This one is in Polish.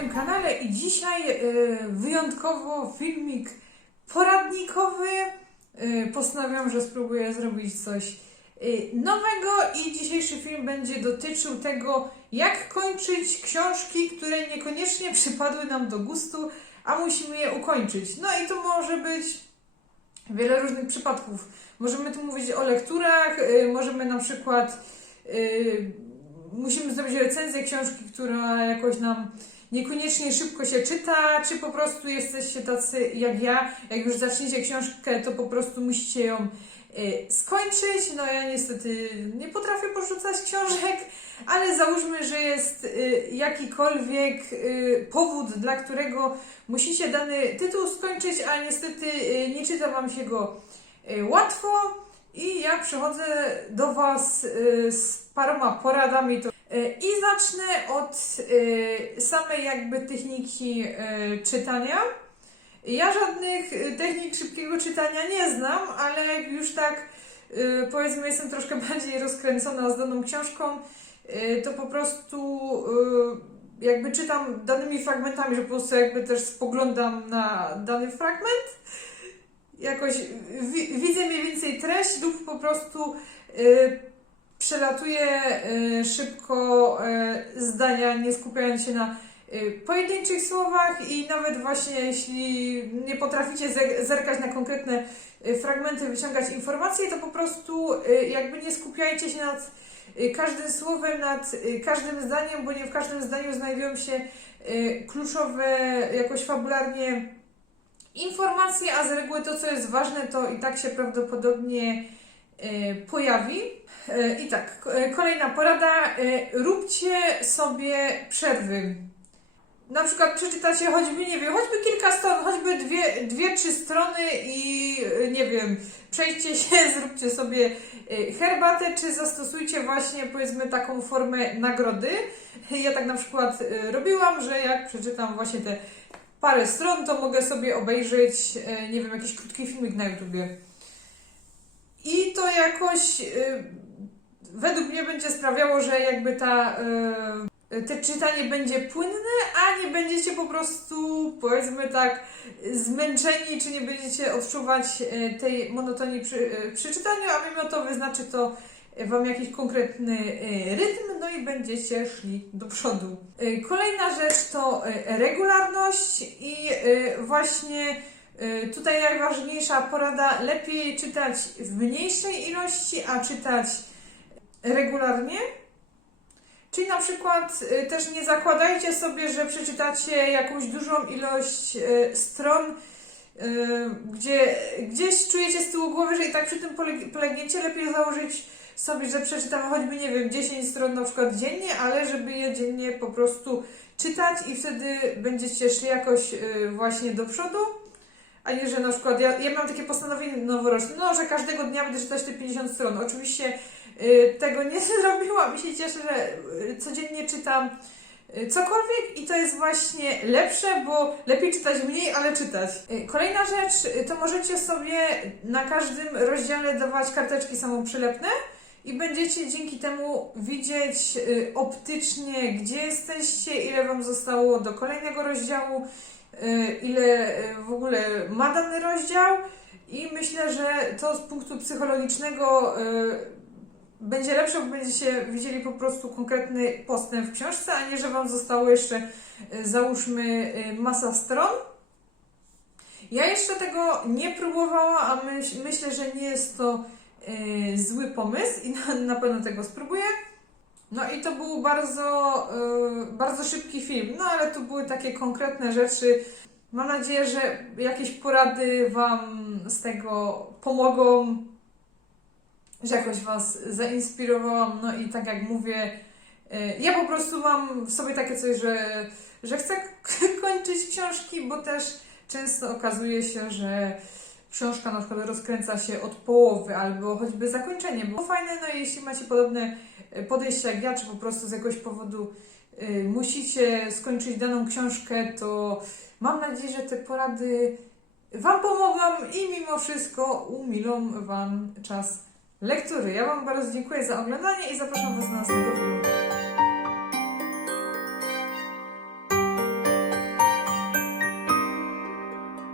moim kanale i dzisiaj e, wyjątkowo filmik poradnikowy. E, Postanawiam, że spróbuję zrobić coś e, nowego i dzisiejszy film będzie dotyczył tego, jak kończyć książki, które niekoniecznie przypadły nam do gustu, a musimy je ukończyć. No i to może być wiele różnych przypadków. Możemy tu mówić o lekturach, y, możemy na przykład y, musimy zrobić recenzję książki, która jakoś nam niekoniecznie szybko się czyta, czy po prostu jesteście tacy jak ja, jak już zaczniecie książkę, to po prostu musicie ją y, skończyć. No ja niestety nie potrafię porzucać książek, ale załóżmy, że jest y, jakikolwiek y, powód, dla którego musicie dany tytuł skończyć, a niestety nie czyta Wam się go łatwo i ja przychodzę do Was z paroma poradami. To, I zacznę od y, samej jakby techniki y, czytania. Ja żadnych technik szybkiego czytania nie znam, ale już tak powiedzmy jestem troszkę bardziej rozkręcona z daną książką, to po prostu jakby czytam danymi fragmentami, że po prostu jakby też spoglądam na dany fragment, jakoś wi- widzę mniej więcej treść lub po prostu przelatuję y, szybko y, zdania, nie skupiając się na y, pojedynczych słowach i nawet właśnie jeśli nie potraficie ze- zerkać na konkretne fragmenty, wyciągać informacje, to po prostu jakby nie skupiajcie się nad każdym słowem, nad każdym zdaniem, bo nie w każdym zdaniu znajdują się kluczowe jakoś fabularnie informacje, a z reguły to, co jest ważne, to i tak się prawdopodobnie pojawi. Y, I tak, k- kolejna porada. y, Róbcie sobie przerwy. Na przykład przeczytacie choćby, nie wiem, choćby kilka stron, choćby dwie, dwie trzy strony i y, nie wiem, przejdźcie się, zróbcie sobie y, herbatę, czy zastosujcie właśnie powiedzmy taką formę nagrody. Ja tak na przykład y, robiłam, że jak przeczytam właśnie te parę stron, to mogę sobie obejrzeć, y, nie wiem, jakiś krótki filmik na YouTubie. I to jakoś y, według mnie będzie sprawiało, że jakby ta y, te czytanie będzie płynne, a nie będziecie po prostu, powiedzmy tak, zmęczeni, czy nie będziecie odczuwać e, tej monotonii przy, e, przy czytaniu, a mimo to wyznaczy to Wam jakiś konkretny e, rytm, no i będziecie szli do przodu. E, Kolejna rzecz to regularność i właśnie tutaj najważniejsza porada, lepiej czytać w mniejszej ilości, a czytać regularnie. Czyli na przykład y, też nie zakładajcie sobie, że przeczytacie jakąś dużą ilość y, stron, y, gdzie gdzieś czujecie z tyłu głowy, że i tak przy tym poleg- polegniecie, lepiej założyć sobie, że przeczytam choćby, nie wiem, 10 stron na przykład dziennie, ale żeby je dziennie po prostu czytać i wtedy będziecie szli jakoś y, właśnie do przodu. A nie, że na przykład ja, ja mam takie postanowienie noworoczne, no, że każdego dnia będę czytać te 50 stron. Oczywiście y, tego nie zrobiłam i się cieszę, że y, codziennie czytam y, cokolwiek i to jest właśnie lepsze, bo lepiej czytać mniej, ale czytać. Y, Kolejna rzecz, y, to możecie sobie na każdym rozdziale dawać karteczki samoprzylepne i będziecie dzięki temu widzieć y, optycznie, gdzie jesteście, ile Wam zostało do kolejnego rozdziału, ile y, w ogóle ma dany rozdział i myślę, że to z punktu psychologicznego y, będzie lepsze, bo będziecie widzieli po prostu konkretny postęp w książce, a nie, że Wam zostało jeszcze, y, załóżmy, y, masa stron. Ja jeszcze tego nie próbowałam, a myśl, myślę, że nie jest to y, zły pomysł i na, na pewno tego spróbuję. No i to był bardzo, y, bardzo szybki film, no ale tu były takie konkretne rzeczy. Mam nadzieję, że jakieś porady Wam z tego pomogą że jakoś Was zainspirowałam, no i tak jak mówię, y, ja po prostu mam w sobie takie coś, że, że chcę kończyć książki, bo też często okazuje się, że książka na przykład rozkręca się od połowy albo choćby zakończenie było fajne, no i jeśli macie podobne y, podejście jak ja, czy po prostu z jakiegoś powodu y, musicie skończyć daną książkę, to mam nadzieję, że te porady Wam pomogą i mimo wszystko umilą Wam czas lektury. Ja Wam bardzo dziękuję za oglądanie i zapraszam Was na następnego